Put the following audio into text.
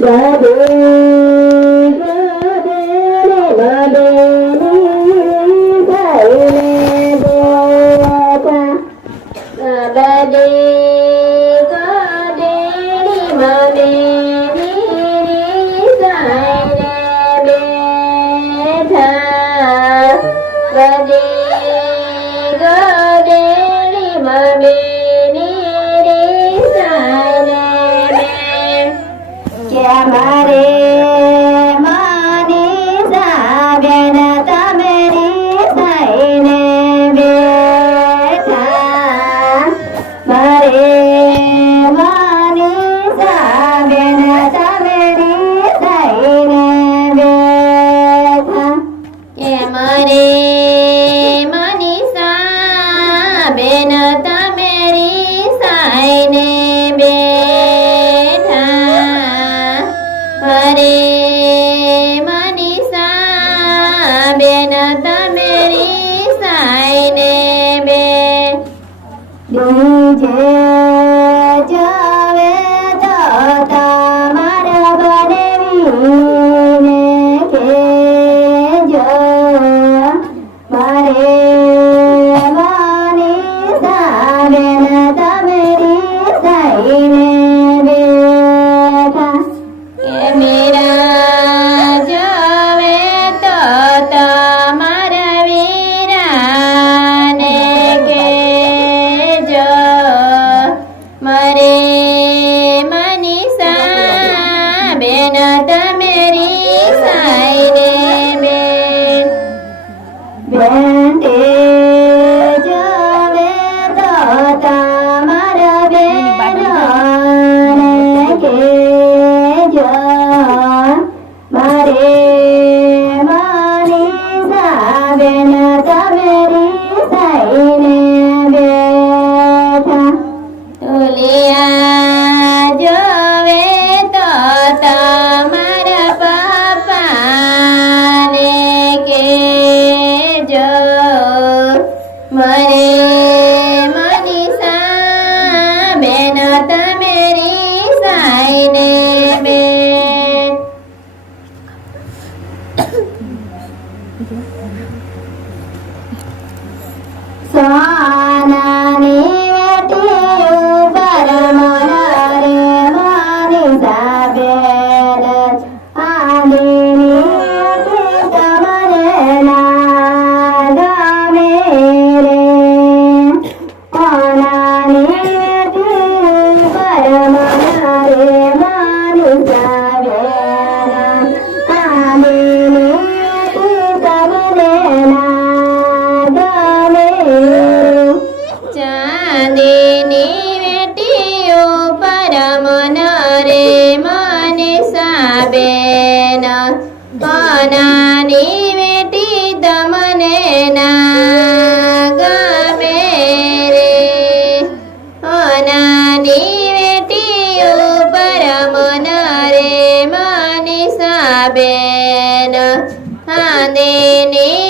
Radhe দুই যে যা Money. ત્યાં જોવે તો તમારા પાપાને કે જો મને મનીષા બેન તમે રીસાઈને બે સોના રે મને સાબેન બનાની વેટી તમને ના ગમે રે અનાની વેટી ઉપર મન રે મને સાબેન આંદેની